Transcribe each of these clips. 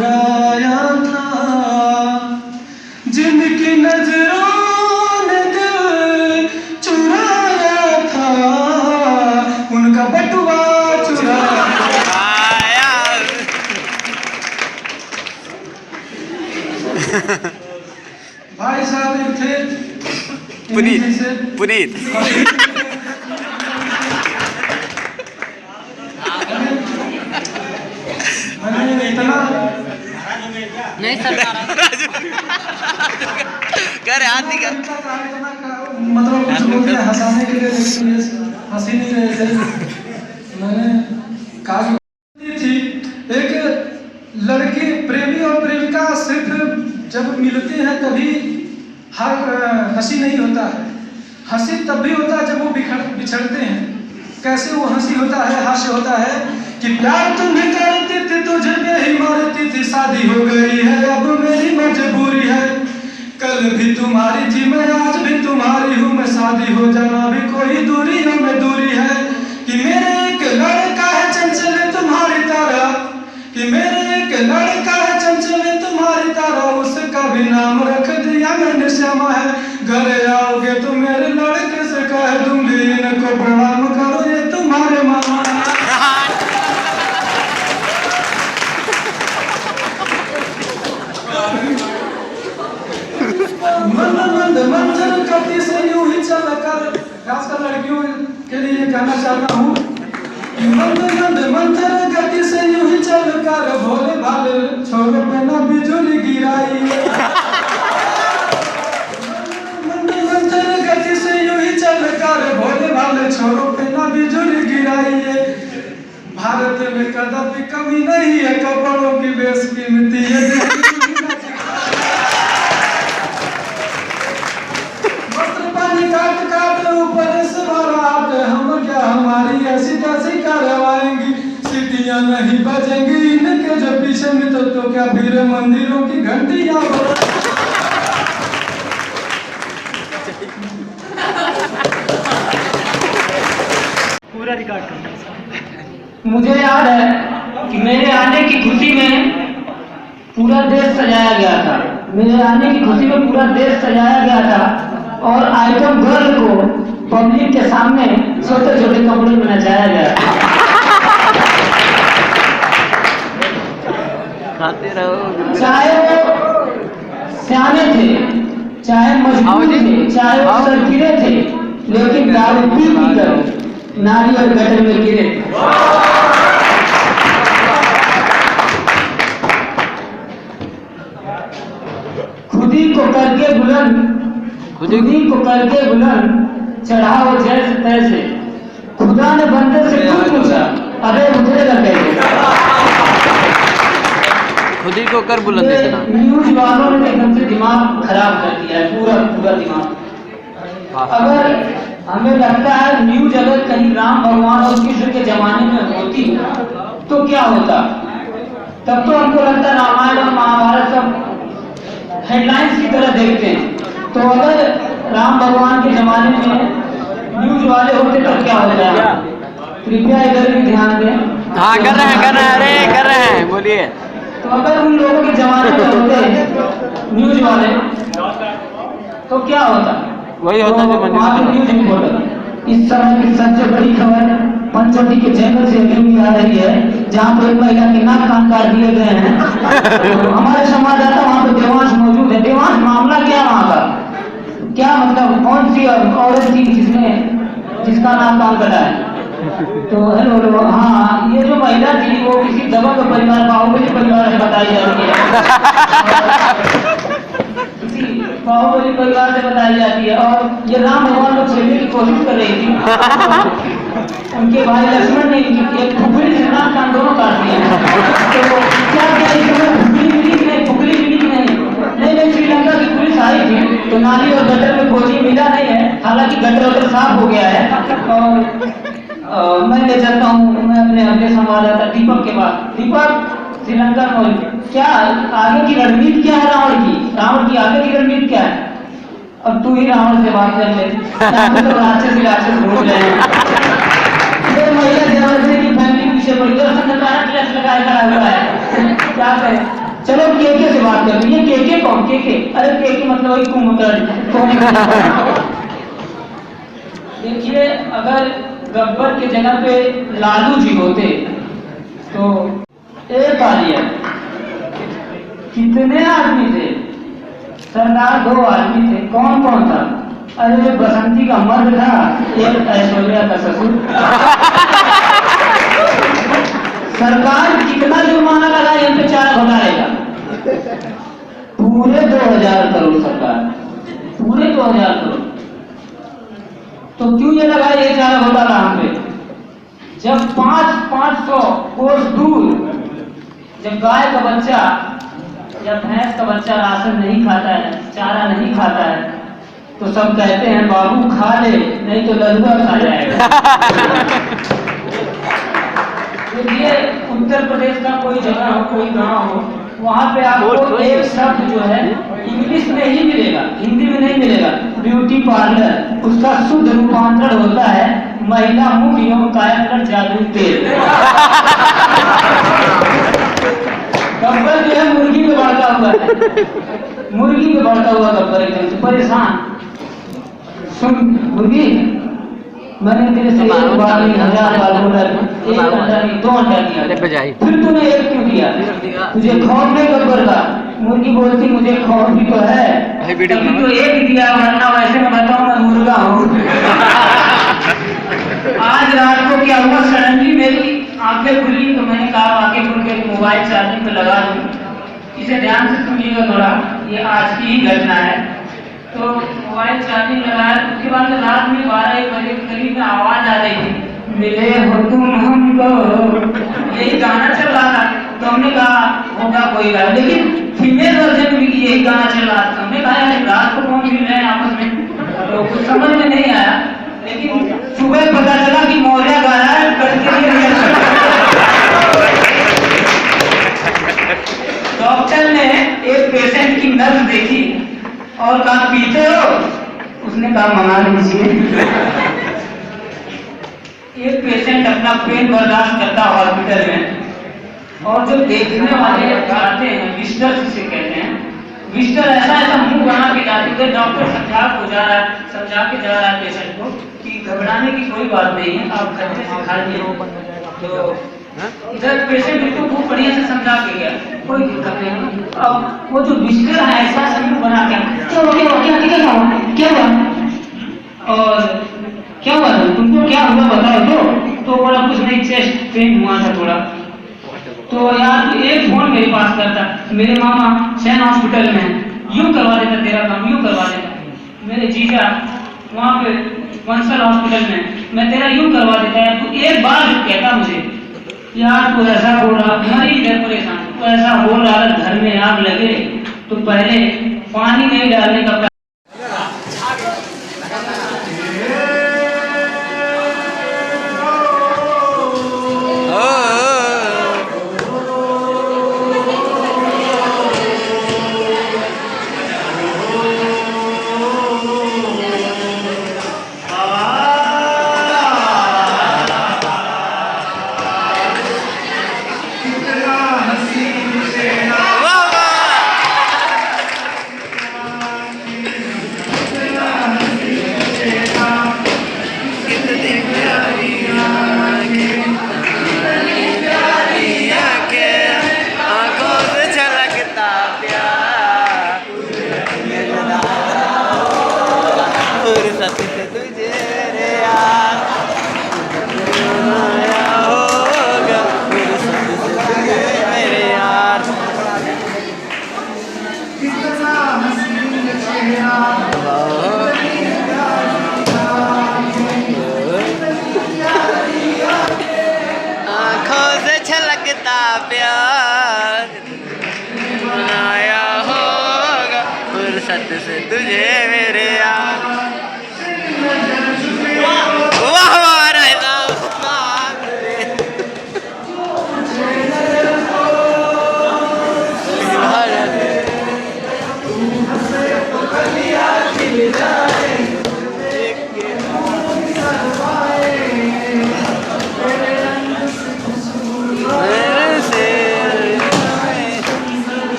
चुराया था, जिनकी नजरों ने दिल चुराया था, उनका बटुआ चुराया। भाई साहब एक थे पुनीत मैंने इतना नहीं सर कर हाथ निकाल मतलब कुछ बोलते हैं हंसाने के लिए, लेकिन ये हंसी नहीं रहे थे। मैंने कहा थी एक लड़की प्रेमी और प्रेमिका सिर्फ जब मिलते हैं तभी हंसी नहीं होता है, हंसी तब भी होता है जब वो बिछड़ते हैं। कैसे वो हंसी होता है, हास्य होता है कि प्यार तुम्हें करती थी, तुझे ही मारती थी, शादी हो गई है अब मेरी मजबूरी है, कल भी तुम्हारी थी मैं आज भी तुम्हारी हूँ मैं, शादी हो जाना भी कोई दूरी में दूरी है, कि मेरे एक लड़का है चंचल तुम्हारी तरह, कि मेरे एक लड़का है चंचल तुम्हारी तरह, उसका भी नाम रख दिया मैंने श्यामा है, घर आओगे तो मेरे लड़के से कह दूंगी इनको प्रणाम करो ये तुम्हारे मामा। मंद मंथन गति से यूं ही चल कर, खासकर लड़कियों के लिए कहना चाहता हूँ, मंद मंथन गति से यूं ही चल कर, भोले भाले छोरे पे ना बिजुली गिराई, मंद मंथन गति से यूं ही चल कर, भोले भाले छोरों पे ना बिजुली गिराई, भारत में कदापि कमी नहीं है कपड़ों की बेशकीमती है, काट काट ऊपर से बारात, हम क्या हमारी ऐसी तैसी करवाएंगी, सीटियां नहीं बजेंगी इनके जो पीछे में, तो क्या फिर मंदिरों की घंटियां पूरा रिकॉर्ड करना। मुझे याद है कि मेरे आने की खुशी में पूरा देश सजाया गया था, मेरे आने की खुशी में पूरा देश सजाया गया था, और आइटम गर्ल को पब्लिक के सामने छोटे छोटे कपड़े में नचाया गया। खाते रहो, चाहे वो सियाने थे, चाहे मजबूर थे, चाहे वो सरकिरे थे, लेकिन दारू पी कर नारी और गटर में गिरे। खुदी को करके बुलंद, खुदी को करके बुलंद चढ़ाओ जैसे तैसे, खुदा ने बंदे से खुद पूछा अबे उतरेगा कैसे। खुदी को कर बुलंद इतना। न्यूज वालों ने एकदम से दिमाग खराब कर दिया है, पूरा दिमाग। अगर हमें लगता है न्यूज अगर कहीं राम भगवान और कृष्ण के जमाने में होती तो क्या होता, तब तो हमको लगता है रामायण और महाभारत सब हेडलाइंस की तरह देखते हैं, तो अगर राम भगवान के जमाने में न्यूज वाले होते तो क्या होता। कृपया इधर भी ध्यान दें। हाँ कर रहे हैं, अरे कर रहे हैं, बोलिए। तो अगर उन लोगों के जमाने में होते न्यूज वाले तो क्या होता, वही होता जो न्यूज रिपोर्टर। इस समय की सबसे बड़ी खबर पंचवटी के जंगल से अभी आ रही है, जहाँ पर एक महिला के नाक कान काट दिए गए हैं। तो हमारे संवाददाता वहाँ पे देवांश मौजूद है। देवांश, मामला क्या वहाँ का, क्या मतलब कौन सी औरत थी जिसका नाक कान कटा है? तो हेलो, हाँ, ये जो महिला थी वो किसी दबंग परिवार, बाहुबली परिवार से बताई जाती है, किसी बाहुबली परिवार से बताई जाती है, और ये राम भगवान को छेड़ने की कोशिश कर रही थी। उनके भाई लक्ष्मण ने एक फुकरी से नाक कान दोनों काट दिए। तो क्या फुकरी मिली कि नहीं, फुकरी मिली कि नहीं? नहीं, श्रीलंका की पुलिस आई थी तो नाली और गटर में खोजी, मिला नहीं है, हालांकि गटर वटर साफ हो गया है। और मैं ले जाता हूँ मैं अपने संवाददाता दीपक के पास। दीपक, श्रीलंका में क्या आगे की रणनीति क्या है रावण की आगे की रणनीति क्या है? अब तू ही रावण से बात कर ले, तो राक्षस घूम रहे हैं। महिला जबरदस्ती की फैमिली पीछे पड़ी, लगाया खड़ा हुआ है, क्या करें? चलो के से बात करते हैं। ये के कौन? के अरे के मतलब वही कुंभकर्ण कौन? देखिए, अगर गब्बर के जगह पे लालू जी होते तो एक आलिया कितने आदमी थे? सरदार 2 आदमी थे। कौन कौन था? अरे बसंती का मर्द था, एक ऐश्वर्या का ससुर। सरकार कितना जुर्माना लगा इन पे चारा घोटाले का? पूरे 2000 करोड़ सरकार, पूरे 2000 करोड़। तो क्यों ये लगा ये चारा घोटाला हम पे? जब 500 कोस दूर जब गाय का बच्चा या भैंस का बच्चा राशन नहीं खाता है, चारा नहीं खाता है, तो सब कहते हैं बाबू खा ले, नहीं तो लड़ुआ खा जाएगा। देखिए, उत्तर प्रदेश का कोई जगह हो, कोई गांव हो, वहाँ पे आपको एक शब्द जो है इंग्लिश में ही मिलेगा, हिंदी में नहीं मिलेगा। ब्यूटी पार्लर, उसका शुद्ध रूपांतरण होता है महिला मुख एवं कायाकल्प जागरूक तेल। गब्बर जो है मुर्गी में बढ़ता हुआ है, मुर्गी में बढ़ता हुआ गब्बर एकदम से परेशान। सुन मुर्गी, मैंने तेरे से 1 बार नहीं 1000 बार बोला, 1 घंटा नहीं 2 घंटा दिया, फिर तूने 1 क्यों दिया? तुझे खौफ नहीं गब्बर का? मुर्गी बोलती मुझे खौफ भी तो है, तभी तो 1 दिया, वरना वैसे मैं बताऊं मैं मुर्गा हूँ। आज रात को क्या हुआ, सडनली मेरी आंखें खुली तो मैंने कहा आंखें खुल के मोबाइल चार्जिंग पे लगा दूं। इसे ध्यान से सुनिएगा थोड़ा, ये आज की ही घटना है। तो मोबाइल चार्जिंग लगाया, उसके बाद रात में 12-1 बजे के करीब में आवाज आ रही थी, मिले हो तुम हमको, यही गाना चल रहा था। तो हमने कहा होगा कोई गाना, लेकिन फीमेल वर्जन में भी यही गाना चल रहा था। हमने कहा रात को कौन मिल रहे हैं आपस में, तो कुछ समझ में नहीं आया। लेकिन सुबह पता चला कि मौर्या गा रहा है, डॉक्टर ने एक पेशेंट की नब्ज देखी और कहा पीते हो? उसने कहा मंगा लीजिए। एक पेशेंट अपना पेन बर्दाश्त करता हॉस्पिटल में, और जो देखने वाले जाते हैं विजिटर जिसे कहते हैं, विजिटर ऐसा मुंह बना के जाते हैं। डॉक्टर समझा के जा रहा है पेशेंट को कि घबराने की कोई बात नहीं है, आप खर्चे से खा लीजिए। तो इधर पेशेंट बिल्कुल खूब बढ़िया से समझा के गया, कोई दिक्कत नहीं। अब वो जो विजिटर है ऐसा मुंह बना के, क्या हुआ और क्या हुआ तुमको, क्या हुआ बताओ। तो बड़ा कुछ नहीं, चेस्ट पेन हुआ था थोड़ा। तो यार एक फोन मेरे पास करता, मेरे मामा सैन हॉस्पिटल में, यूं करवा देता तेरा काम, यूं करवा देता। मेरे जीजा वहाँ पे बंसल हॉस्पिटल में, मैं तेरा यूं करवा देता है। तू एक बार कहता मुझे यार तू ऐसा बोल रहा, मैं इधर परेशान, तू ऐसा बोल रहा है घर में आग लगे तो पहले पानी नहीं डालने का। प्यार बनाया होगा फुर्सत से तुझे मेरे यार। वाह वाह रहना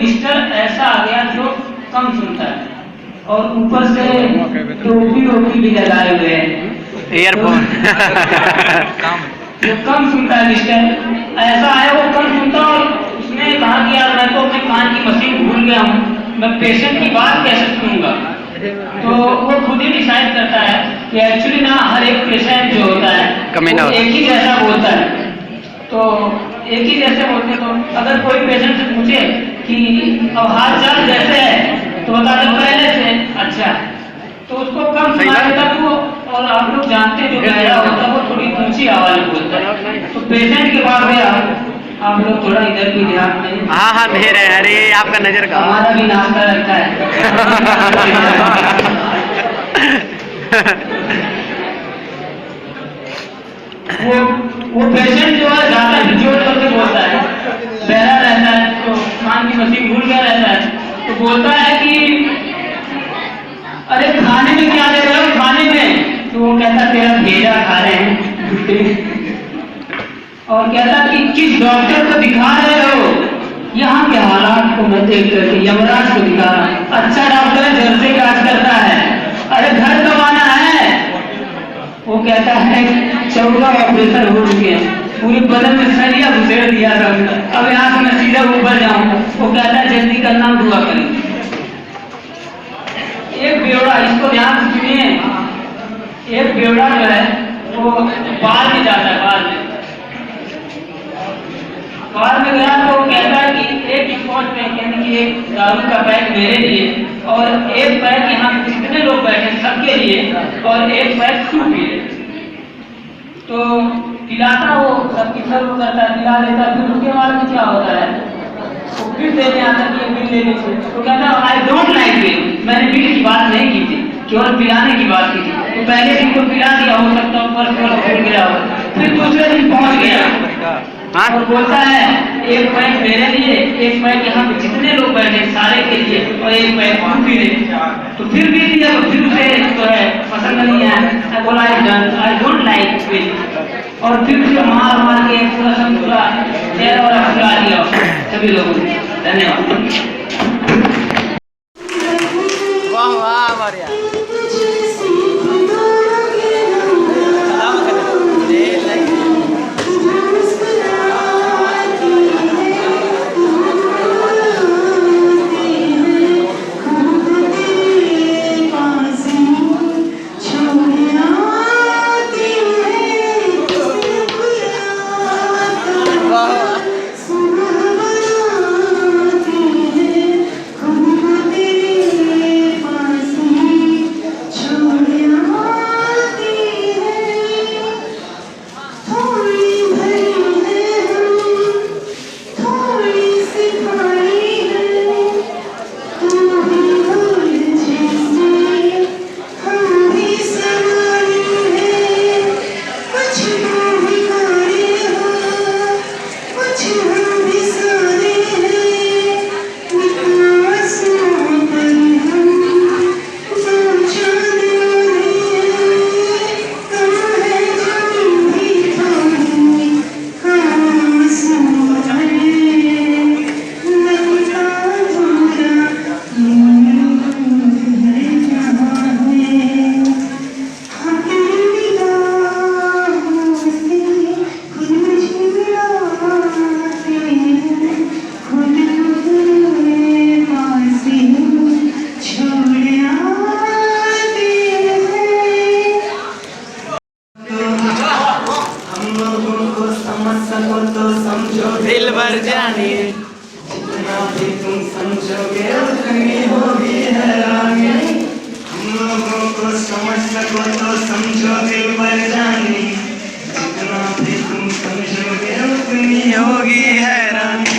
मिनिस्टर ऐसा आ गया जो कम सुनता है और ऊपर से टोपी वोपी भी लगाए हुए हैं, ईयरफोन जो कम सुनता है मिस्टर ऐसा है, वो कम सुनता। और उसने कहा कि यार मैं तो अपने कान की मशीन भूल गया हूँ, मैं पेशेंट की बात कैसे सुनूंगा। तो वो खुद ही डिसाइड करता है कि एक्चुअली ना हर एक पेशेंट जो होता है कमीना वो एक ही जैसा बोलता है। तो एक ही जैसे बोलते, तो अगर कोई पेशेंट से पूछे कि अब हाल चाल जैसे है तो बता दो पहले से अच्छा, तो उसको कम सुना देता वो। और आप लोग जानते हैं जो गहरा होता है वो थोड़ी ऊंची आवाज में बोलता है। तो पेशेंट के पास गया, आप लोग थोड़ा इधर भी ध्यान दें। हाँ हाँ दे रहे हैं, अरे आपका नजर का हमारा भी नाश्ता रहता है। वो पेशेंट जो है ज्यादा हिचोड़ करके बोलता है, बहरा रहता है, तो कान की मशीन भूल गया रहता है, तो बोलता है कि अरे खाने में क्या दे रहे हो खाने में। तो वो कहता तेरा भेजा खा रहे हैं। और कहता कि किस डॉक्टर को दिखा रहे हो, यहाँ के हालात को मैं देख करके यमराज को दिखा रहा। अच्छा डॉक्टर है, जल से इलाज करता है, अरे घर कब आना है। वो कहता है 14 ऑपरेशन हो चुके हैं, पूरे बदन में सरिया घुसेड़ दिया था, अब यहाँ से मैं सीधा ऊपर जाऊंगा। वो कहता है जल्दी करना, दुआ करें। एक बेवड़ा, इसको ध्यान से सुनिए, एक बेवड़ा जो है वो बाहर में जाता है, बाहर में गया तो वो कहता है कि एक स्पॉट पे यानी कि एक दारू का पैक मेरे लिए और एक पैक यहाँ जितने लोग बैठे सबके लिए और एक पैक सूप लिए। तो पिलाता वो सबकी सर्व करता है, पिला लेता है। फिर उसके बाद में क्या होता है, वो बिल देने आता है कि बिल ले लीजिए। तो कहता है आई डोंट लाइक बिल, मैंने बिल की बात नहीं की थी, केवल पिलाने की बात की थी। तो पहले दिन को पिला दिया, हो सकता है ऊपर से भूल गया हो। फिर दूसरे दिन पहुंच गया और बोलता है एक पैक मेरे लिए, एक पैक यहाँ पे जितने लोग बैठे सारे के लिए और एक पैक वहाँ पी ले। तो फिर भी दिया, तो फिर उसे जो है पसंद नहीं है, बोला आई डोंट लाइक बिल। और फिर उसे मार मार के पूरा पूरा चेहरा और खिला दिया सभी लोगों ने। धन्यवाद। वाह वाह मारिया दिल भर जाने जितना भी तुम समझोगे उतनी होगी हैरानी। हम लोगों को समझ सको तो समझो दिल भर जानी, जितना भी तुम समझोगे उतनी होगी हैरानी।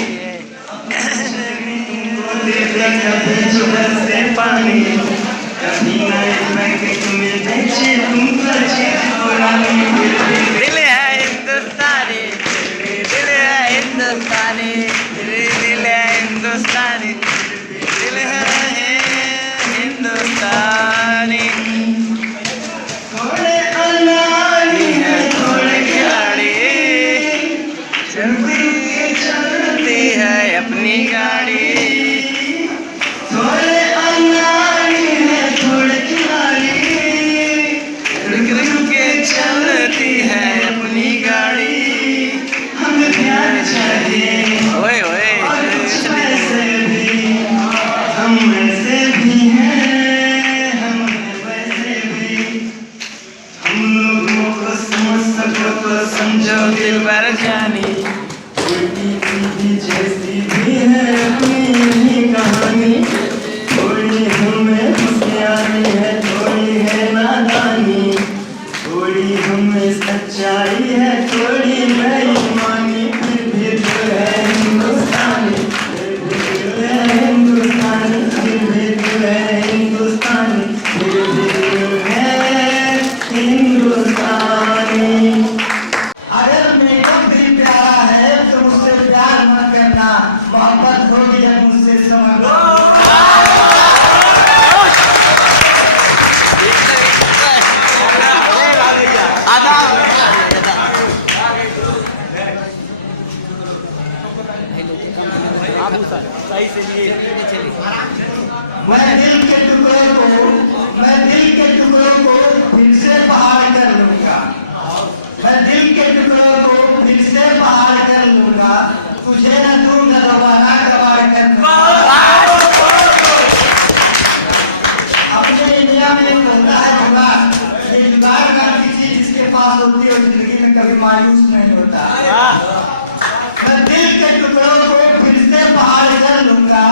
कभी जुगर से पानी, कभी नए बैंक तुम्हें बेचे तुम बचे पुरानी। दिल है हिंदुस्तानी, दिल है हिंदुस्तानी, दिल है हिंदुस्तानी, दिल है हिंदुस्तानी। थोड़े अनाड़ी है थोड़े खिलाड़ी, चलती है अपनी गाड़ी। होगी जब मुझसे समझ मैं दिल के टुकड़ों को फिर से पहाड़ कर लूंगा। मैं दिल के टुकड़ों को फिर से पहाड़ कर लूंगा। तुझे न दूंगा दोबारा कबाड़ कर अपने इंडिया में एक होता है जुगाड़। ये जुगाड़ काफी चीज जिसके पास होती है जिंदगी में कभी मायूस नहीं होता। मैं दिल के टुकड़ों को फिर से पहाड़ कर लूंगा।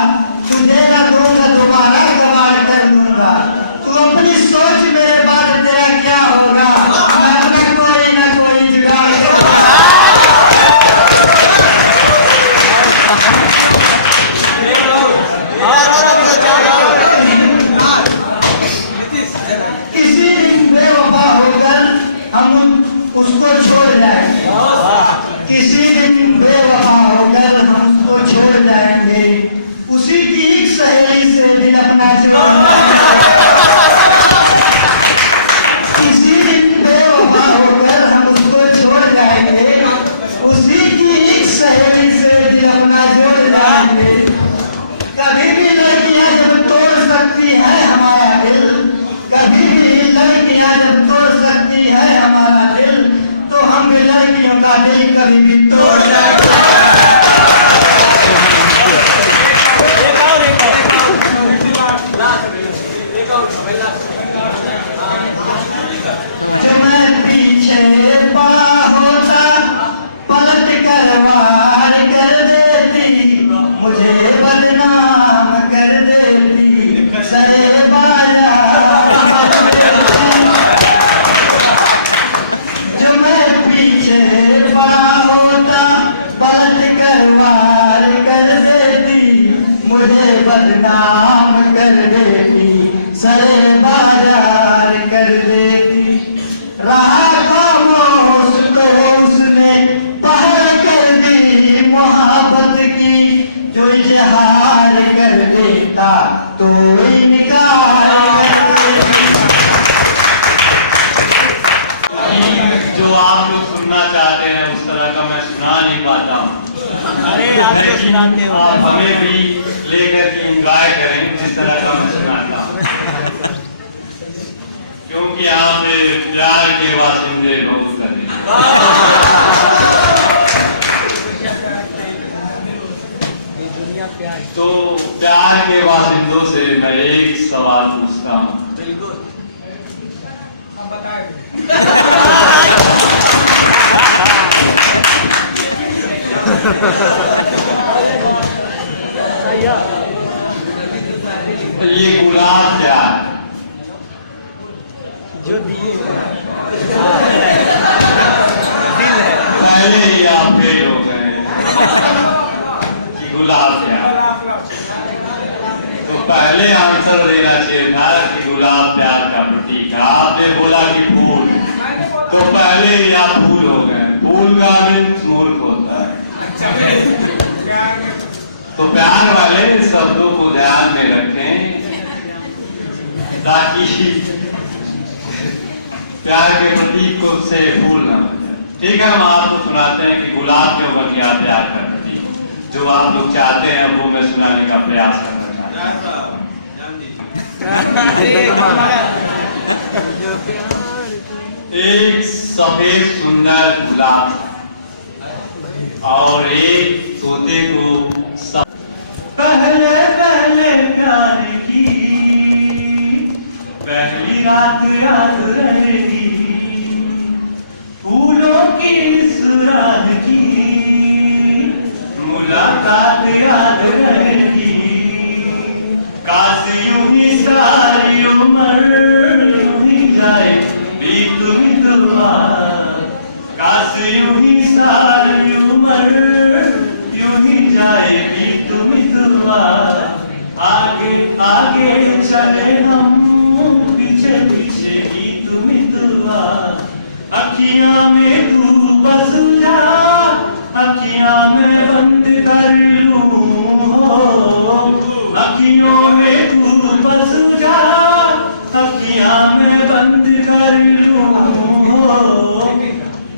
तुझे न दूंगा दोबारा कबाड़ कर लूंगा। तू अपनी सोच मेरे बाद तेरा क्या होगा। मैं अपना कोई ना कोई जुगाड़ किसी दिन बेवफा होकर हम उसको छोड़ जाएंगे। किसी दिन बेवफा होकर हम उसको छोड़ जाएंगे। उसी की एक सहेली से दिल अपना जोड़ किसी दिन बेवफा होकर हम उसको छोड़ जाएंगे। उसी की एक सहेली से दिल अपना जोड़ जाएंगे। कभी भी लड़कियां जब तोड़ सकती है हमारा दिल, कभी भी लड़कियां जब तोड़ सकती है हमारा दिल, तो हम भी लड़कियों का दिल कभी भी तोड़ जाएंगे। जो मैं पीछे पड़ा होता पलट कर वार कर देती, मुझे बदनाम कर देती। सरे जो मैं पीछे पड़ा होता पलट कर वार कर देती, मुझे बदनाम कर देती। सरे बाजार कर देती। रहा खामोश तो उसने पहल कर दी मोहब्बत की। जो इजहार कर देता तो इनकार कर देती। जो आप लोग सुनना चाहते हैं उस तरह का मैं सुना नहीं पाता हूँ। अरे आप तो सुनाते हो। आप हमें भी लेकर के इंजॉय करें जिस तरह का मैं सुनाता हूँ, क्योंकि आप प्यार के वासिंदे बहुत करें। तो प्यार के वासिंदों से मैं एक सवाल पूछता हूँ। ये गुलाब क्या है? जो दिए पहले ही आप फेल हो गए कि गुलाब क्या है। तो पहले आंसर देना चाहिए था कि गुलाब प्यार का प्रतीक है। आपने बोला कि फूल, तो पहले ही आप फूल हो गए। फूल का मीन्स मूर्ख होता है। तो प्यार वाले शब्दों को ध्यान में रखें ताकि प्यार के प्रतीक को से फूल ना बन जाए। ठीक है, हम आपको सुनाते हैं कि गुलाब क्यों बन गया प्यार का प्रतीक। जो आप लोग चाहते हैं वो मैं सुनाने का प्रयास कर रहा हूँ। एक सफेद सुंदर गुलाब और एक तोते को पहले पहले प्यार की पहली रात याद रहेगी। फूलों की सुराग की मुलाकात याद रहेगी। काश यूं ही सारी उम्र यूं ही जाए बीत दुआ। काश यूं ही सारी उम्र यूं ही जाए बीत दुआ। आगे आगे चले हम पीछे पीछे बीत दुआ। अखियां में तू बस जा, अखियां में बंद कर लूं। अखियों में तू बस जा, अखियां में बंद कर लूं,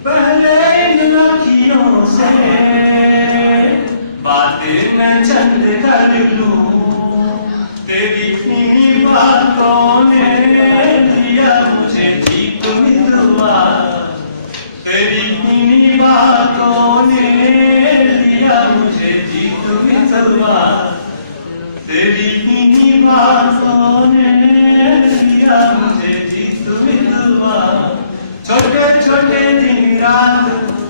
पहले इन अखियों से बातें मैं चंद कर लूं, तेरी इन्हीं बातों ने दिया मुझे जीत मितवा, तेरी इन्हीं बातों ने दिया मुझे जीत मितवा, तेरी इन्हीं बातों ने दिया मुझे जीत मितवा। छोटे छोटे दिन रात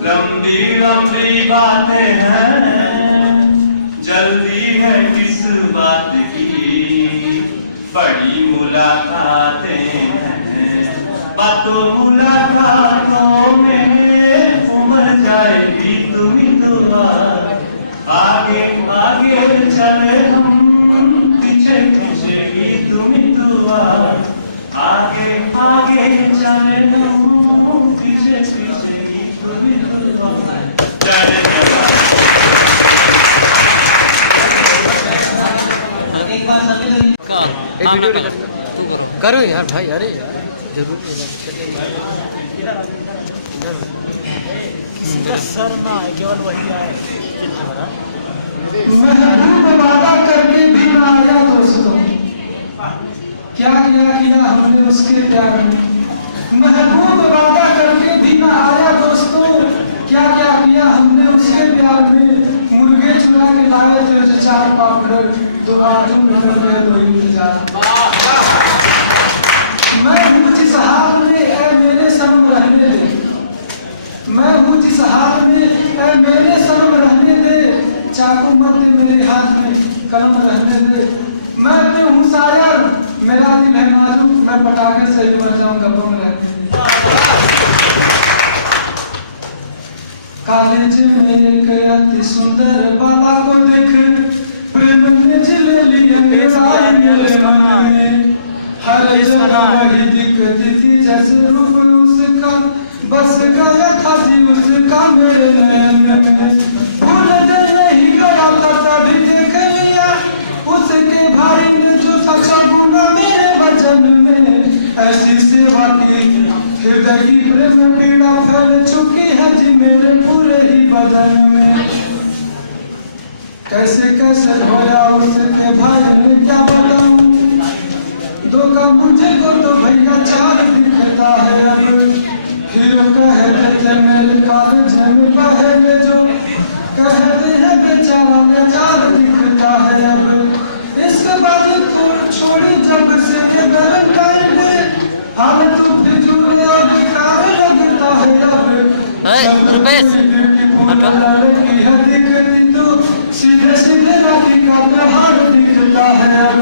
लंबी लंबी बातें हैं, जल्दी है किस बात की, बड़ी मुलाकातें हैं, बातों मुलाकातों में उमड़ जाएगी तुम्हें दुआ, आगे आगे चले हम, पीछे पीछे भी तुम्हें दुआ, आगे आगे चले हम, पीछे पीछे भी तुम्हें दुआ। करो यार भाई, अरे यार जरूर सर ना है, केवल वही आए। महबूब वादा करके भी ना आया दोस्तों, क्या किया हमने उसके प्यार में। महबूब वादा करके भी ना आया दोस्तों, क्या किया हमने उसके प्यार में। मुर्गे चुरा के लाए जो 4 पापड़, तो आलू निकल गए 2 इंतजार। मैं हूँ जिस हाल में ऐ मेरे शर्म रहने दे, मैं हूँ जिस हाल में ऐ मेरे शर्म रहने दे, चाकू मत दे मेरे हाथ में कलम रहने दे। मैं तो हूँ शायर, मेरा दिल है नाजुक, मैं पटाखे से ही मर जाऊंगा बम रहने दे। कॉलेज में एक अति सुंदर बाबा को देख, प्रेम ने जिले लिए मेरे मन में, हर जगह वही दिखती थी जैसे रूप उसका, बस गया था जी उसका मेरे नैन में। भूल दे नहीं गया था तभी देख लिया, उसके भाई ने जो था छापुना मेरे वचन में। ऐसी सेवा की हृदय की प्रेम पीड़ा फैल चुकी है जी मेरे पूरे ही बदन में। कैसे कैसे होया उसके भाई ने क्या बताऊं, धोखा मुझे को तो भैया 4 दिखता है अब। हीरो कह देते मेरे कॉलेज में पहले जो, कहते हैं बेचारा बेचारा दिखता है अब। इसके बाद छोड़ी जब से ये वैलेंटाइन डे, हमें तो फिजूल और बेकार लगता है अब। लड़की है दिखती तो सीधे सीधे राखी का त्योहार दिखता है अब।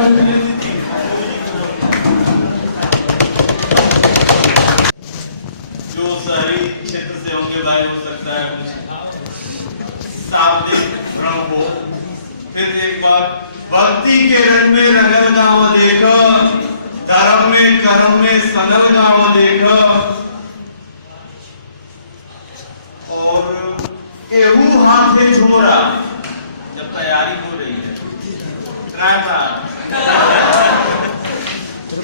जो शहरी क्षेत्र से होंगे भाई, हो सकता है कुछ शाब्दिक भ्रम हो। फिर एक बार भक्ति के रंग में रंगल गाँव देखो, धर्म में कर्म में सनल गाँव देखो, और एहू हाथे झोरा जब तैयारी हो रही है,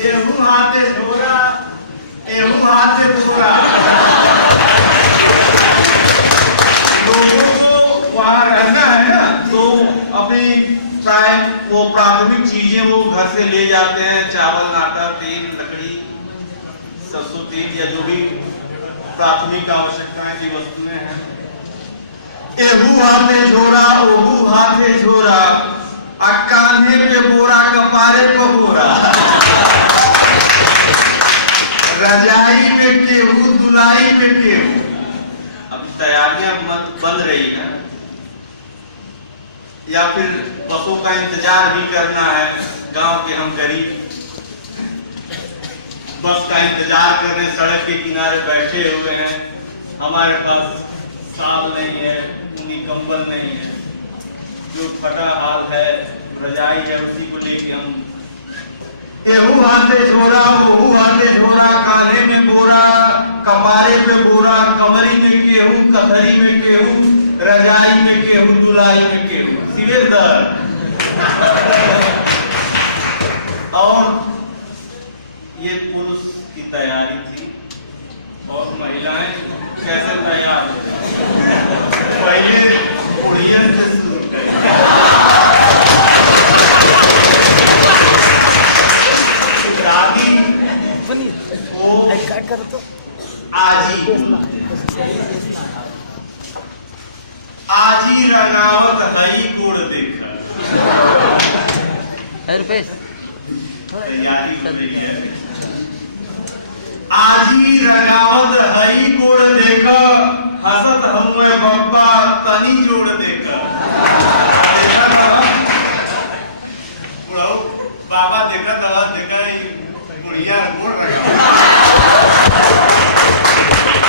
एहू हाथे झोरा, एहू हाथे झोरा, लोगों को वहां रहना है ना, तो अपनी चाहे वो प्राथमिक चीजें वो घर से ले जाते हैं, चावल आटा तेल लकड़ी सरसों तेल या जो भी प्राथमिक आवश्यकताएं की वस्तुएं हैं। एहू हाथे झोरा ओहू हाथे झोरा, आ कान्हे पे बोरा कपारे पे बोरा, रजाई में केहू दुलाई में केहू। अब तैयारियां बन रही हैं, या फिर बसों का इंतजार भी करना है। गांव के हम गरीब बस का इंतजार कर रहे, सड़क के किनारे बैठे हुए हैं, हमारे पास साल नहीं है, ऊनी कंबल नहीं है, जो फटा हाल है रजाई है उसी को लेके हम। एहू हाथे झोरा ओहू हाथे झोरा, कान्हे में बोरा कपारे पे बोरा, कमरी में केहू कथरी में केहू, रजाई में केहू दुलाई में केहू। सिवेदर रुपेश तैयारी हो रही है। आजी रगावत हई कोड़ देख हसत हुए बब्बा तनी जोड़ देख बाबा देखा बुढ़िया गोड़ रगा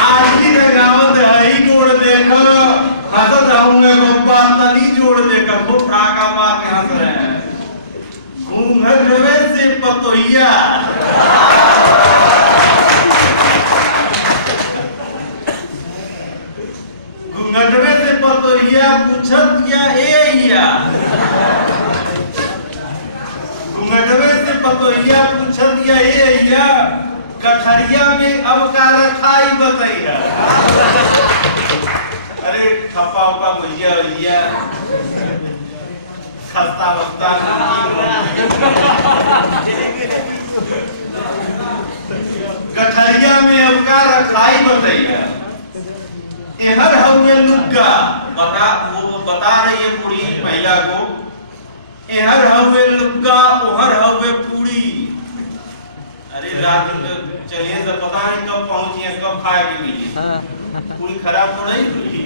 आजी रगावत हई कोड़ देख हसत हुए बब्बा तनी जोड़ देख खूब ठाका मार के हंस रहे हैं। घूंघटवे से पतोहिया घूंघटवे से पतोहिया पूछत क्या ए घूंघटवे से पतोहिया पूछत क्या ए कठरिया में अब का रखाई बतैया। अरे खपा उपा भैया खस्ता वस्ता कठरिया में अब का रखाई बतैया। एहर हवे लुग्गा वो बता रही है पूरी महिला को। एहर हवे लुग्गा ओहर हवे पूरी। अरे रात चलिए तो पता नहीं कब पहुंची कब खाएगी मिली पूरी खराब तो नहीं हुई।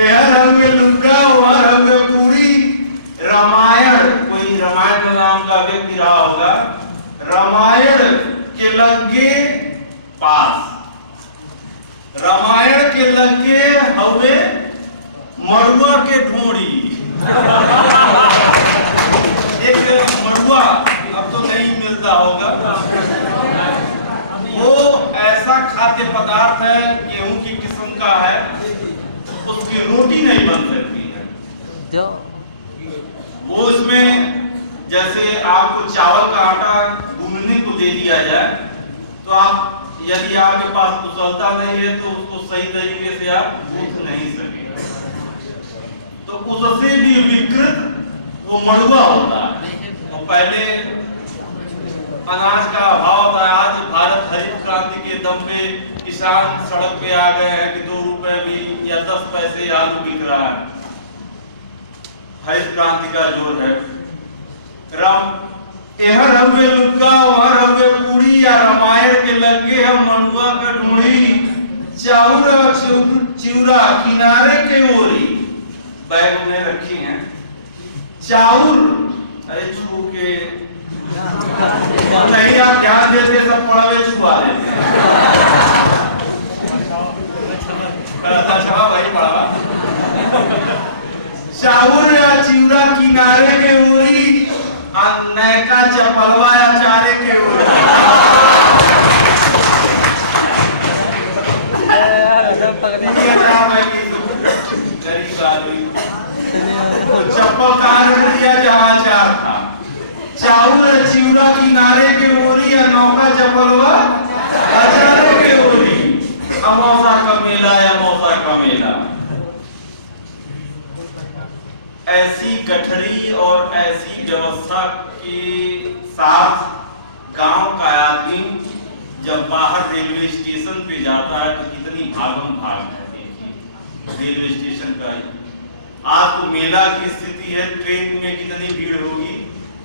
एहर हवे लुग्गा ओहर हवे पूरी। रामायण कोई रामायण नाम का व्यक्ति रहा होगा। रामायण के लगे पास रामायण के लगे हवे मड़ुआ के ढोड़ी। एक मड़ुआ अब तो नहीं मिलता होगा। वो ऐसा खाद्य पदार्थ है गेहूं की किस्म का है उसकी रोटी नहीं बन सकती है। वो इसमें जैसे आपको चावल का आटा गूंदने को दे दिया जाए तो आप यदि आपके पास कुशलता नहीं है तो उसको सही तरीके से आप गूंथ नहीं सकेंगे। तो उससे भी विकृत वो मड़ुआ होता है। तो पहले अनाज का अभाव था। आज भारत हरित क्रांति के दम पे किसान सड़क पे आ गए हैं कि 2 रुपए भी या 10 पैसे आलू बिक रहा है। हरित क्रांति का जोर है। राम एहर हवे लुग्गा ओहर हवे पूरी या रामायण के लगे हम मनुआ का ढूंढी। चाउर चिउरा किनारे के ओरी बैग में रखी हैं। चाउर अरे छू के नहीं आप ध्यान देते सब पड़वे छुआ देते अच्छा भाई पड़वा। चाउर या चिउरा किनारे के ओरी नैका चपलवा या चारे के ओरी। गरीब आदमी चप्पल कहाँ रख दिया जहाँ चार था। चाउर चिउरा किनारे के ओरी या नौका चपलवा चारे के ओरी। अमौसा का मेला या मौसा का मेला। ऐसी गठरी और ऐसी व्यवस्था के साथ गांव का आदमी जब बाहर रेलवे स्टेशन पे जाता है तो कितनी भागम भाग है। देखिए रेलवे स्टेशन का आपको मेला की स्थिति है। ट्रेन में कितनी भीड़ होगी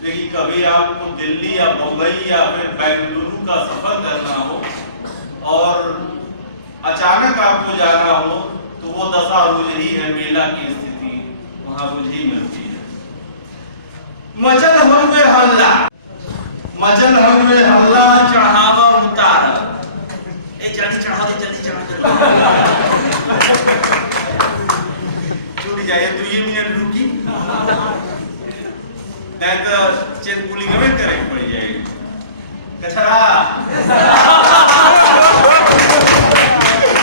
लेकिन कभी आपको दिल्ली या मुंबई या फिर बेंगलुरु का सफर करना हो और अचानक आपको जाना हो तो वो दशा रोज ही है। मेला की स्थिति वहां मुझे मिलती है। मचल हुए हल्ला मचल हुए हल्ला चढ़ावा उतार। जल्दी चढ़ा दे जल्दी चढ़ा छूट जाए 2 मिनट रुकी नहीं तो चेक पुलिंग में करे पड़ जाएगी। कचरा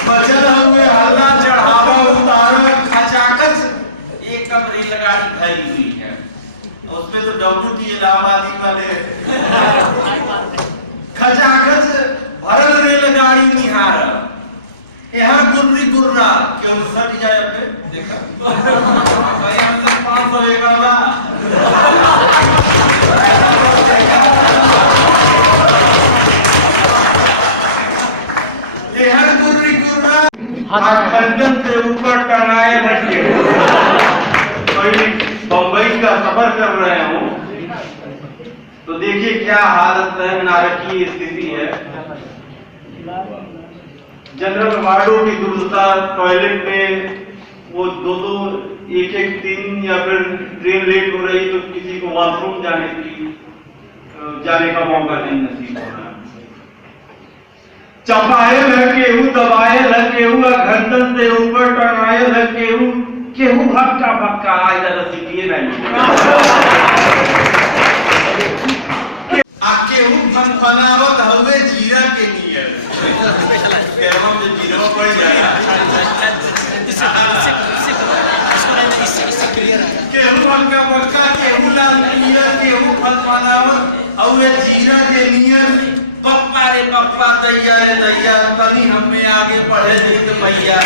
मचल हुए हल्ला चढ़ावा उतार। खचाखच एकदम रेलगाड़ी भरी हुई है। उसमें तो WT इलाहाबादी वाले खचाखच भरल रेलगाड़ी निहार। यहाँ गुर्री गुर्रा क्यों सट जाए पे देखा भाई हम सब 500 एकड़ बा। यहाँ गुर्री गुर्रा खंडन से ऊपर टंगाए रखे। बम्बई का सफर कर रहे हो तो देखिए क्या हालत है, नारकीय स्थिति है। जनरल वार्डों की दुर्दशा, टॉयलेट में वो दो एक दिन या फिर ट्रेन लेट हो रही तो किसी को वॉशरूम जाने का मौका नहीं नसीब हो रहा। चपायल है केहू, दबायल है केहू, गर्दन से ऊपर टंगायल है केहू, केहू भक्का भक्का आज रसीटिए नहीं केहू फनफनावत हवे जीरा के नियर केहू में जीरो पड़ जाएगा केहू भक्का भक्का, केहू लाल नियर, केहू फनफनावत हवे जीरा के नियर। पप्पा रे पप्पा, दैया रे दैया, तनी हमें आगे बढ़े देख भैया।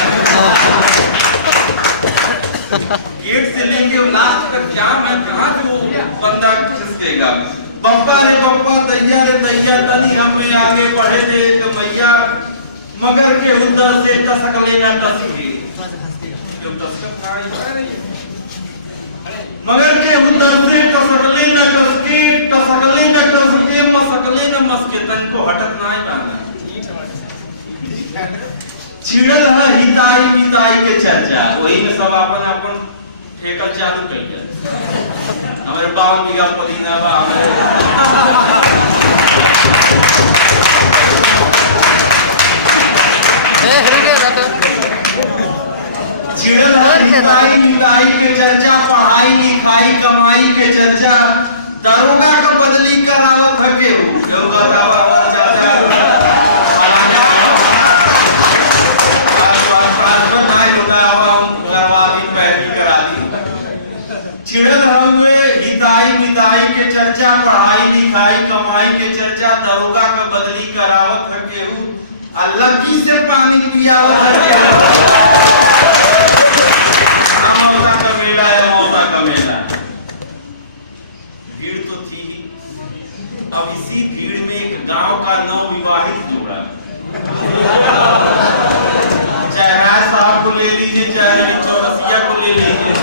गेट से लेके लास्ट तक जाम है, कहाँ से वो बंदा खिसकेगा। पप्पा रे पप्पा, दैया रे दैया, तनी हमें आगे बढ़े देख भैया। मगर के उधर से टसकले न टसके, जो मगर के उधर से टसकले न टसके, टसकले न टसके, मसकले न मसके, तनको हटक ना जाना। छिड़ल है हिताई पिताई के चर्चा, वही में सब अपन ठेकर चालू कर दिया। हमारे बावन बीघा पुदीना बा, छिड़ल है हिताई पिताई के चर्चा, पढ़ाई लिखाई कमाई के चर्चा, दरोगा का बदली करावत हके चर्चा, पढ़ाई लिखाई कमाई के चर्चा, दरोगा का बदली करावत है केहू, अल्लाह की से पानी पियावत है मौसा का मेला है, मौसा का मेला। भीड़ तो थी, अब इसी भीड़ में एक गांव का नवविवाहित जोड़ा, चाहे राज साहब को ले लीजिए, चाहे चौरसिया को ले लीजिए,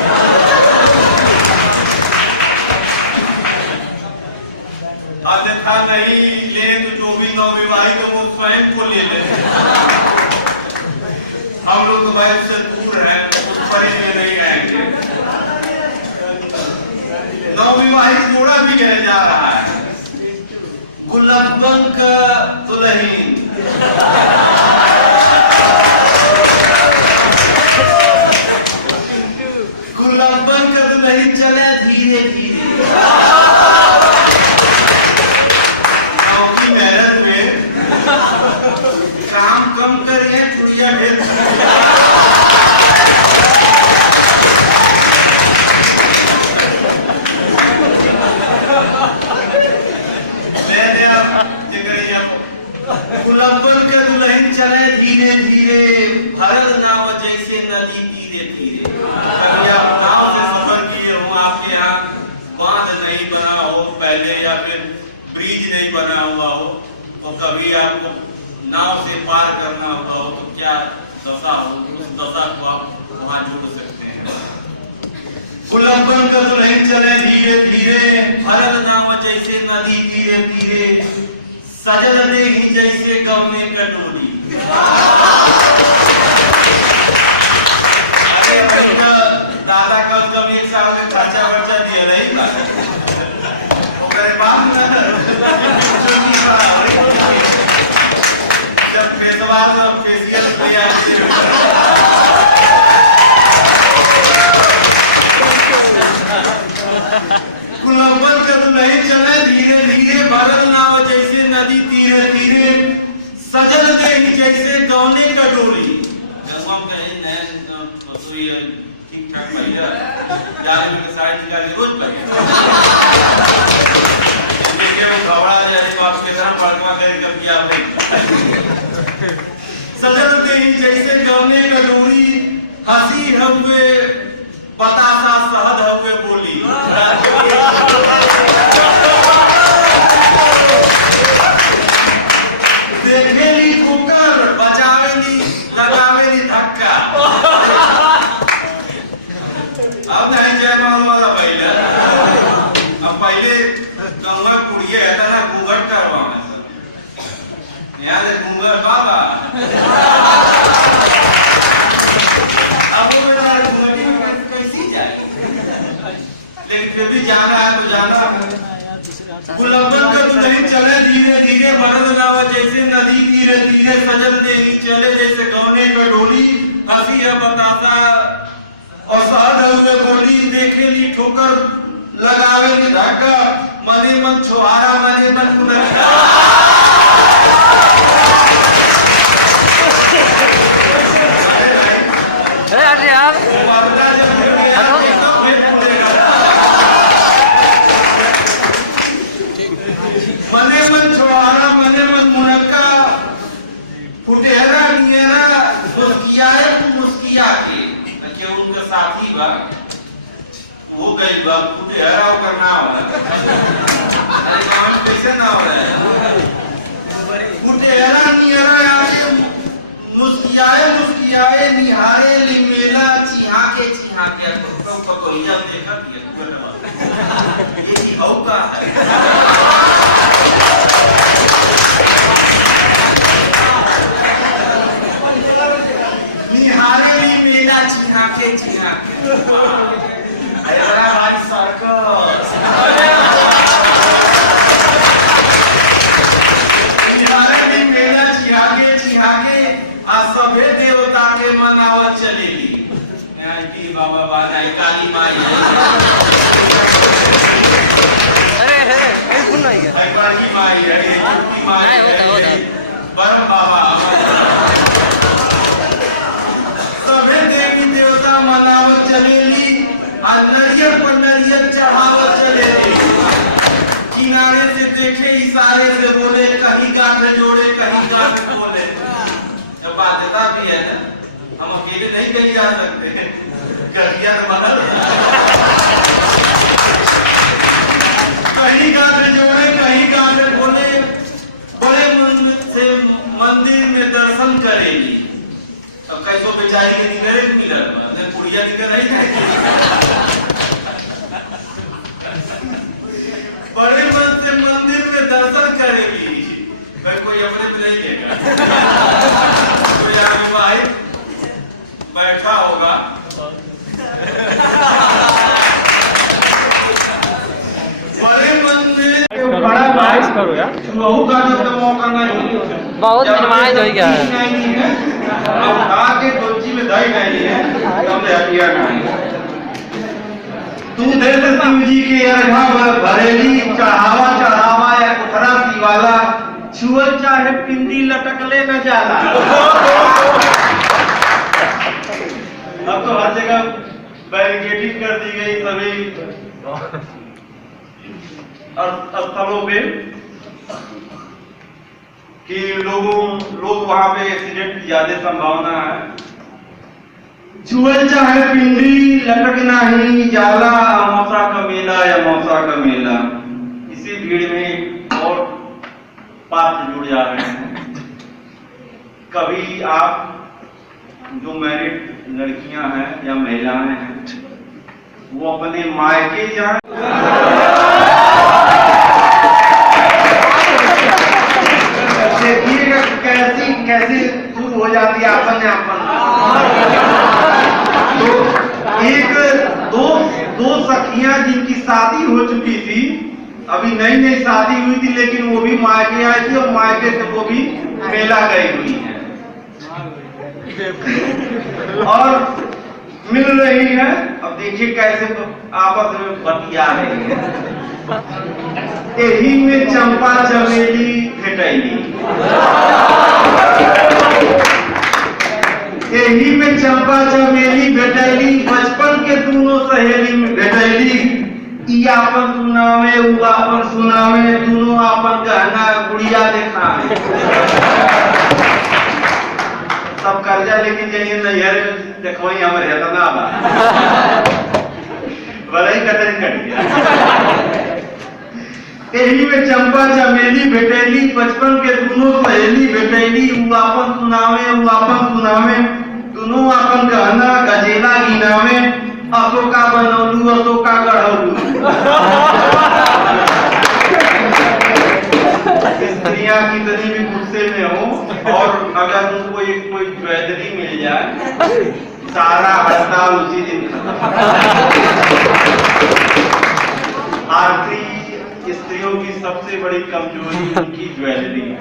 अन्यथा नहीं ले तो जो भी नवविवाहित हो वो स्वयं को ले ले। हम लोग तो भाई से दूर हैं, कुछ परे में नहीं रहेंगे। नवविवाहित जोड़ा भी कहने जा रहा है, गुलाबन का दुल्हन, गुलाबन का दुल्हन चले धीरे धीरे। काम कम करिए, चुड़िया ढेर गुलाबन के दुल्हन चले धीरे धीरे, भरल नाव जैसे नदी धीरे धीरे। कभी आप नाव से सफर किए हो, आपके यहाँ बांध नहीं बना हो पहले या फिर ब्रिज नहीं बना हुआ हो, तो कभी आपको नाव से पार करना होगा हो तो क्या दशा हो, उस दशा को आप वहां जोड़ सकते हैं। गुलाबन का दुल्हन चले धीरे धीरे, भरल नाव जैसे नदी धीरे धीरे, सजल देही जैसे गम में कटोरी। दादा कम कम एक साल में खर्चा वर्चा दिया नहीं था, जब पेशवार फेशियल गुलाबन का दुल्हन चले धीरे धीरे, भरल नाव जैसे नदी धीरे धीरे, सजल देही जैसे गौने का डोरी। ठीक ठाक भैया साइड निकाल के रोज घबरा जाए तो आपके सजल देही जैसे गौने का डोरी, हंसी हुए बतासा सहद हुए बोली। देखेली ठोकर, बचावेली लगावेली धक्का। अब नहीं जयमाल वाला भैया गंगा कुड़िए है ना घूंघट करवा यहाँ से घूंघट बाबा अब वो मेरा घूंघटी में कैसी जाए लेकिन फिर भी जाना है तो जाना है गुलंबर का तो नहीं चले धीरे धीरे बढ़त नावा जैसे नदी धीरे धीरे सजल दे चले जैसे गौने का डोली हंसी है बतासा और सहद हुए गोली देखे ली ठोकर लगावे के धक्का मने मन छुहारा मने मन मुनक्का अरे यार मने मन छुहारा मने मन मुनक्का फुटेरा नियरा मुस्कियाए तू मुस्किया के के उनका साथी बा वो गई बा फुटेरा ओकर नाम है अरे गांव में कैसे नाम है फुटेरा नियरा आके मुस्कियाए मुस्कियाए निहारे ली मेला चिहा के तो कोइया देखा दिया ये हौ का है निहारे ली मेला चिहा के अरे भाई सर्कस निहारे ली मेला चिहा के आ सभे देवता के मनावत चलेली यहाँ की बाबा बानाई काली माई अरे कौन नहीं है काली माई है की माई है परम बाबा सभे देवी देवता मनावत चलेली आ नरियर पर नरियर चढ़ावत चलेली किनारे से देखे इशारे से बोले कहीं गांठ जोड़े कहीं गांठ बोले बाध्यता भी है ना हम अकेले नहीं कहीं जा सकते कहीं गांठ जोड़े कहीं गांठ बोले बड़े मन से मंदिर में दर्शन करेगी अब कैसो बेचारी के निकले मिलत ने कुड़िया निकल नहीं जाएगी बड़े मन से मंदिर में दर्शन करेगी कोई अपने पे नहीं लेगा भाई बैठा होगा बड़े मन में बड़ा भाई करो यार बहू का तो मौका नहीं बहुत मिनिमाइज हो गया है अब आके कोची में दही नहीं है हमने हटिया नहीं तू दे शिव जी के अर्घा भरेली चढ़ावा या कुठरा वाला छुअल चाहे पिंडी लटकले न जाला अब तो हर जगह बैरिकेडिंग कर दी गई सभी स्थलों पे कि लोग वहां पे एक्सीडेंट की ज्यादा संभावना है छुअल चाहे पिंडी लटक नहीं जाला मौसा का मेला या मौसा का मेला इसी भीड़ में और पात्र जुड़ जा रहे हैं कभी आप जो मैरिड लड़कियां हैं या महिलाएं हैं वो अपने मायके जाएं देखिएगा कैसी दूर हो जाती है आपन तो एक दो सखियां जिनकी शादी हो चुकी थी अभी नई नई शादी हुई थी लेकिन वो भी मायके आई थी और मायके से वो भी मेला गई हुई है और मिल रही है अब देखिए कैसे आपस में बतिया रही है यही में चंपा चमेली भेटैली यही में चंपा चमेली भेटैली बचपन के दोनों सहेली में भेटैली ई आपन सुनावे उ आपन सुनावे दोनों आपन गहना गुड़िया दिखावे सब कर्जा लेके जाइए नैहर देखो हमारे इतना बा भले कतरी कट गया यही में चंपा चमेली भेटैली बचपन के दोनों सहेली भेटैली उ आपन सुनावे दोनों आपन गहना गजेला गिनावे अशोका बनौलू अशोका गढ़ौलू सारा हड़ताल उसी दिन खत्म। भारतीय स्त्रियों की सबसे बड़ी कमजोरी उनकी ज्वेलरी है।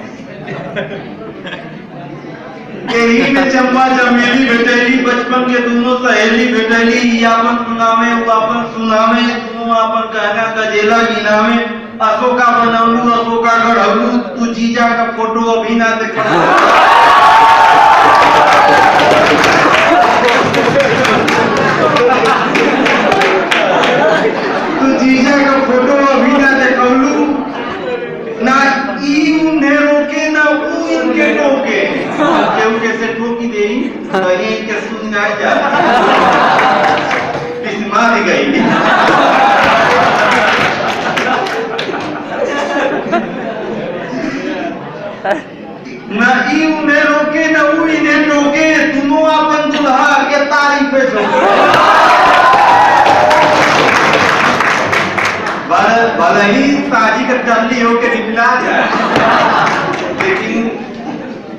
यही में चंपा चमेली भेटैली, बचपन के दोनों सहेली भेटैली, ई आपन सुनामे वो आपन सुनामे, दोनों आपन कहना गजेला गिनामे, अशोका बनौलू अशोका गढ़ौलू, तू जीजा का फोटो अभी ना देख। तू जीजा का फोटो अभी ना देखौलू, ना ई उन्हें रोके ना ऊ इनके रोके, केहू कैसे ठोकी देई तो इनके सुन ना जा बिस्मा दी गई। ना ई उन्हें रोके ना ऊ इन्हें रोके, दोनों अपन दुल्हा के तारीफ पे ठोके। भले ही साजी का टल्ली होके निकला जाए, लेकिन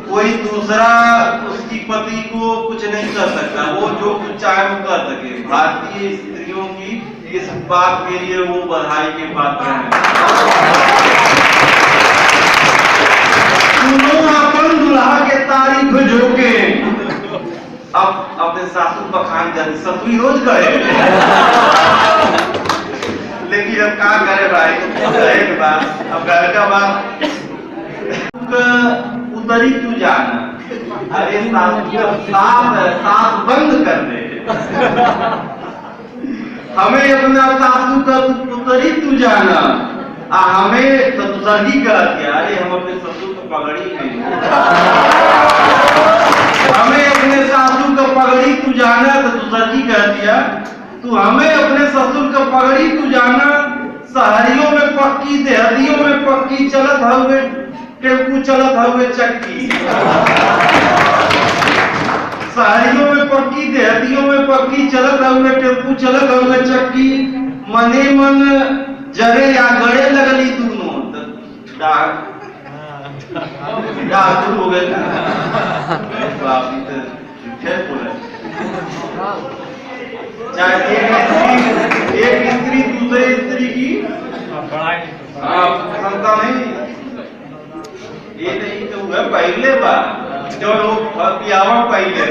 कोई दूसरा उसकी पति को कुछ नहीं कर सकता, वो जो कुछ चाहे वो कर सके। भारतीय स्त्रियों की इस बात के लिए वो बधाई के पात्र हैं। अपन दुल्हा के तारीफ झोंके, अब अपने सासू बखान जाते, ससुरी रोज करे, लेकिन अब क्या करे भाई, एक बात अब घर का बात उतरी तू जाना, अरे सास बंद कर दे। हमें अपना सासू का उतरी तू जाना, हमें तो दूसरी कर दिया, अरे हम अपने ससुर को पगड़ी में, हमें अपने सासू का पगड़ी तू जाना तो दूसरी कर दिया, तू हमें अपने ससुर का पगड़ी तू जाना, शहरियों में पक्की देहरियों में पक्की, चलत हुए टेम्पू चलत हुए चक्की, शहरियों में पक्की देहरियों में पक्की, चलत हुए टेम्पू चलत हुए चक्की, मने मन जरे या गड़े लगली दोनों डाकू हो गए। चाहे एक स्त्री दूसरे स्त्री की क्षमता नहीं, ये नहीं तो है पहले बार जो लोग पियावा पहले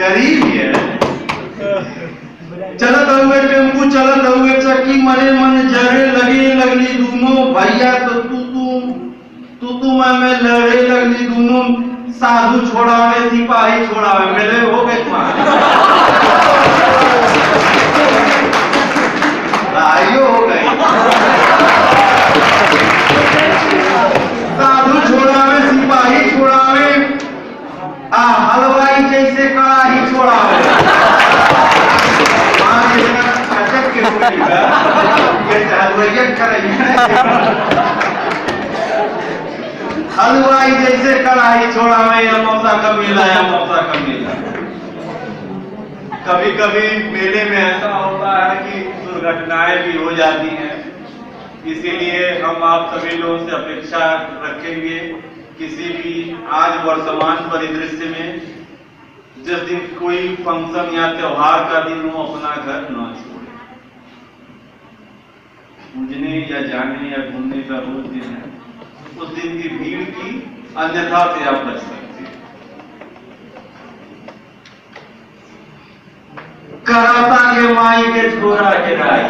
गरीब है। चलत हुए टेम्पू चलत हुए चक्की, मरे मन जरे लगे लगली दोनों, भैया तो तू मैं लड़े लगली दोनों, साधु छोड़ावे सिपाही छोड़ावे, मेरे हो गए आयो हो गई, साधु छोड़ावे सिपाही छोड़ावे, हलवाई जैसे कड़ाही छोड़ावे, हलवाई जैसे कड़ाही छोड़ावे, या मौसा का मेला या मौसा का मेला। कभी कभी मेले में ऐसा होता है कि दुर्घटनाएं भी हो जाती हैं, इसीलिए हम आप सभी लोगों से अपेक्षा रखेंगे, किसी भी आज वर्तमान परिदृश्य में जिस दिन कोई फंक्शन या त्योहार का दिन हो, अपना घर न छोड़े। पूजने या जाने या घूमने का रोज दिन है, उस दिन की भीड़ की अन्यथा से आप बच सकते हैं। कराता के माई के छोरा के राय,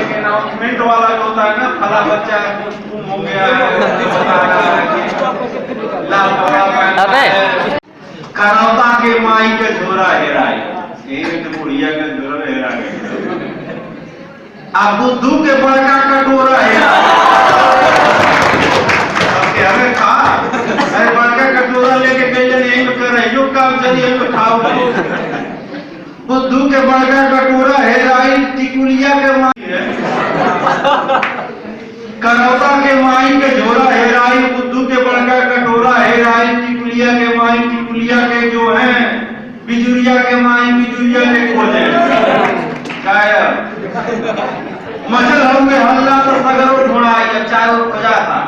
एक अनाउंसमेंट वाला जो होता है ना, फला बच्चा गुम हो गया है, कराता के माई के छोरा हेराई, यही तो बुढ़िया के छोरा हेरा गया। आप बुद्धू के बड़का कटोरा है, हमें खा अरे बड़का कटोरा लेके गए यही कर रहे जो काम चलिए खाओ। बुद्धू के बड़का कटोरा है, राई टिकुलिया के माई है, करौता के माई के झोरा है राई, बुद्धू के बड़का कटोरा है राई, टिकुलिया के माई, टिकुलिया के जो है बिजुरिया के माई, बिजुरिया के खोजे मचल हुए हल्ला तो सगरों ढोड़ा, चारों खोजा था।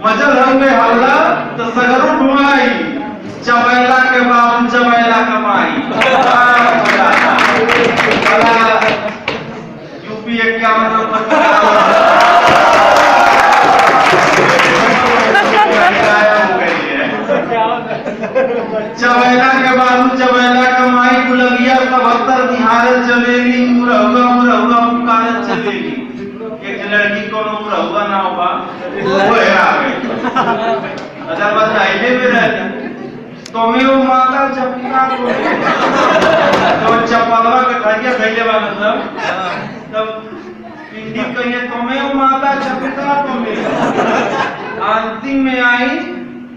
मचल हमें हल्ला तो सगरों ढुमाई, चबैला के बाबू चबैला कमाई। यूपी 51 नंबर चबैला के बाबू चबैला कमाई, गुलगिया 77 निहारत चलेगी, मुरहुआ मुरहुआ पुकारत चलेगी। एक लड़की को मुरहुआ ना होगा वो हेरा गई। अच्छा बताइए मेरा तुम्हें वो माता चपला को तो चपलवा के ठाइया भैले वाला तब पिंडी कहिए तुम्हें वो माता चपला तुम्हें अंतिम में आई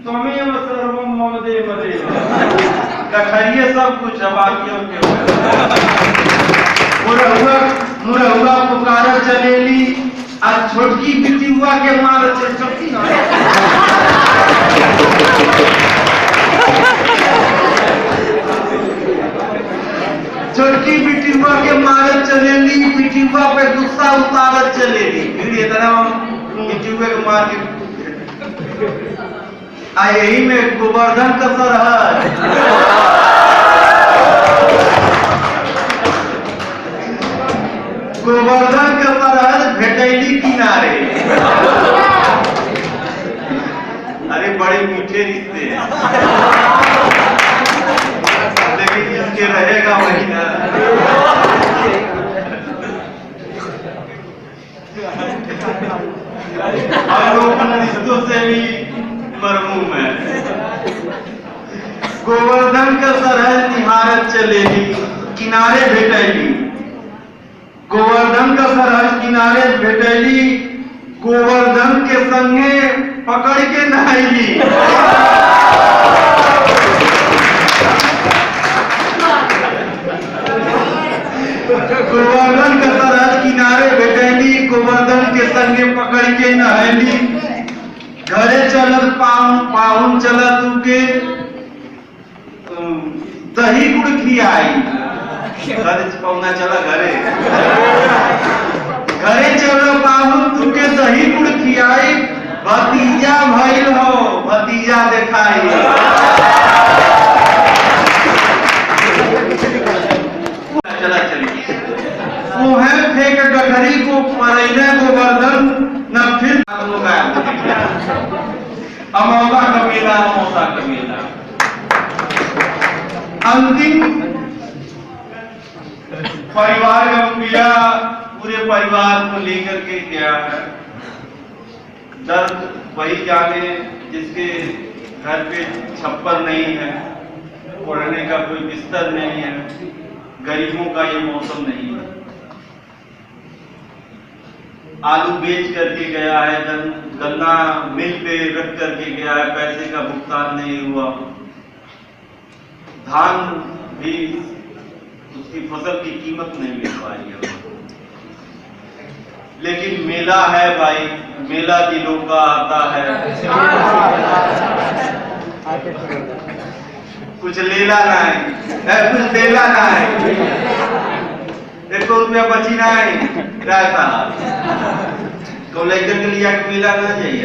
तुम्हें वो सर्वम ममदे मदे कठरिए सब कुछ बाकियों के मुरहुआ पुकार चलेली आज छोटकी बिटी हुआ के मार चलती ना छोटकी बिटी हुआ के मारत चलेली, बिटी हुआ पे गुस्सा उतारत चलेली। फिर ये तरह बिटी हुए के मार के आ यही में गोवर्धन का सरहद गोवर्धन का सरहद भेटैली किनारे। अरे बड़े मीठे रिश्ते हैं लेकिन जिसके रहेगा वही ना। हम लोग उन रिश्तों से भी मरहूम है। गोवर्धन का सरहद निहारत चलेगी, किनारे भेटैली। गोवर्धन का सरहद किनारे भेटैली, गोवर्धन के संगे पकड़ के नहाइली। गोवर्धन का सरहद किनारे भेटैली, गोवर्धन के संगे पकड़ के नहाइली। घरे चलत पाहुन चलत उके दही गुड़ खियाई। घरे पौना चला घरे चलो पाहुन तुके दही गुड़ खियाई। भतीजा भइल हो भतीजा देखाई। चला चलिए मुँह फेंक गठरी को परैले गोवर्धन न फिर अमौसा कबीला अमौसा कबीला। अंतिम परिवार का मुखिया पूरे परिवार को लेकर के गया है। दर्द वही जाने जिसके घर पे छप्पर नहीं है, ओढ़ने का कोई बिस्तर नहीं है, गरीबों का ये मौसम नहीं है। आलू बेच करके गया है, गन्ना मिल पे रख करके गया है, पैसे का भुगतान नहीं हुआ। धान भी उसकी फसल की कीमत नहीं मिल पाई है। लेकिन मेला है भाई, मेला दिलों का आता है। कुछ लेला ना है, कुछ लेला ना है, 1 रुपया बची ना है रहता तो लेकर के लिया के मेला ना जाइए।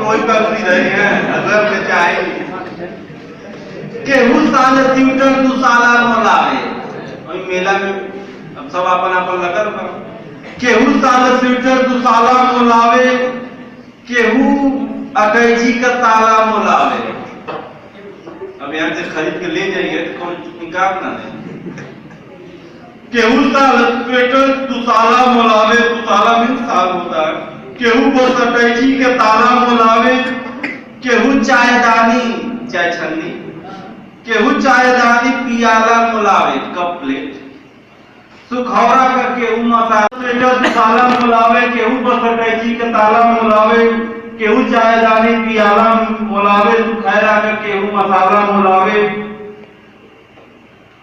कोई बात रही है अगर में चाहे केहू साल स्वेटर तू साला मोलावे। और मेला में अब सब अपन अपन लगल कर केहू साल स्वेटर तू साला मोलावे, केहू अकैची का ताला मोलावे। अब यहाँ से खरीद के ले जाइए तो कौन निकाल ना दे। केहू साल स्वेटर तू साला मोलावे, तू साला में साल होता है। केहू बस अकैची के ताला मोलावे, केहू चायदानी चाय छन्नी, केहू चायदानी पियाला मोलावे कप प्लेट। सुखौरा का केहू मसाला स्वेटर तू साला मोलावे, केहू बस अकैची के ताला मोलावे, केहू चायदानी पियाला मोलावे, सुखैरा का केहू मसाला मोलावे।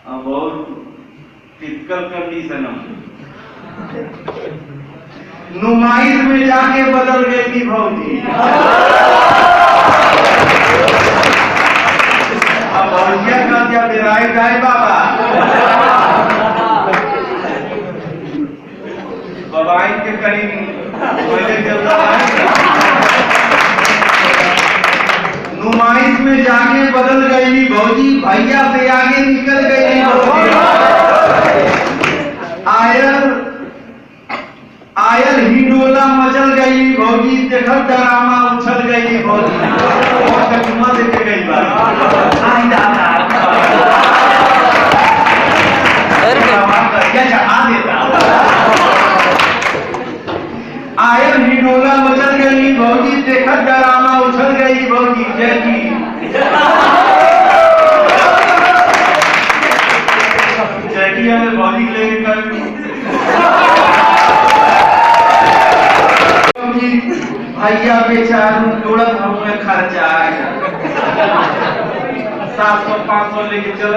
अब बहुत टिपिकल कंडीशन नुमाइश में जाके बदल गई थी भौजी। अब भौजिया का क्या दिराई जाए बाबा बबाई के करीब पहले जब नुमाइश में जाके बदल गई भौजी, भैया से आगे निकल गई भौजी। आयल हिंडोला मचल गई भौजी, देखल डरामा उछल गई भौजी। और चकमा देके गई बात आई दादा करिया चढ़ा देता। आयल हिंडोला मचल गई भौजी, देखल डरामा उछल गई भौजी। जय जी जैकी हमें भौजी लेकर भैया बेचारू जोड़त हमें खर्चा आएगा 700-500 लेके चल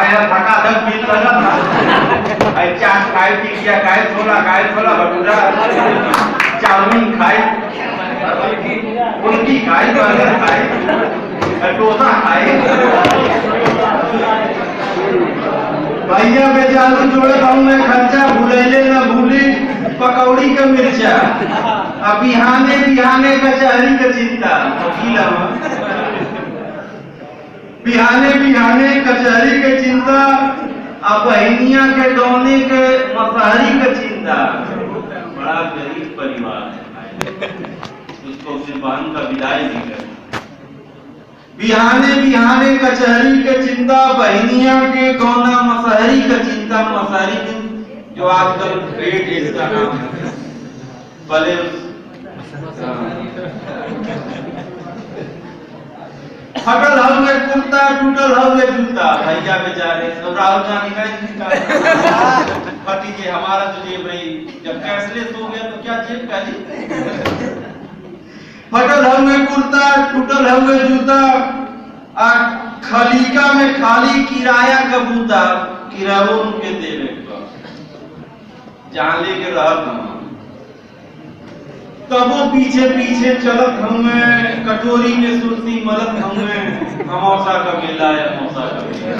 आया थका दब मिल लगा था। आई चाट खाए पी किया, गाय छोला भटूरा चाउमीन खाए, उनकी खाई बर्गर खाए, डोसा खाए। भैया बेचारू जोड़े में खर्चा भूले न भूली पकौड़ी का मिर्चा। अब बिहाने कचहरी का चिंता बिहाने कचहरी के चिंता। अब बहनिया के दौने के मसहरी का चिंता। बड़ा गरीब परिवार है, उसको अपने बहन का विदाई नहीं कर। बिहाने कचहरी के चिंता, बहनिया के गौना मसहरी का चिंता। मसहरी जो आजकल ग्रेट इसका नाम है, भले फटल हुए कुर्ता, टूटल हुए जूता। भैया बेचारे तो राहुल गांधी का फटी के हमारा तो जेब रही, जब कैशलेस हो गया तो क्या जेब का जी। फटल हुए कुर्ता, टूटल हुए जूता, खलीका में खाली किराया का बूता। किराया उनके देवे जहाँ लेके रहत हम, तब वो पीछे चलत हमें, कटोरी में सुरती मलत हमें। मौसा का मेला है, मौसा का मेला।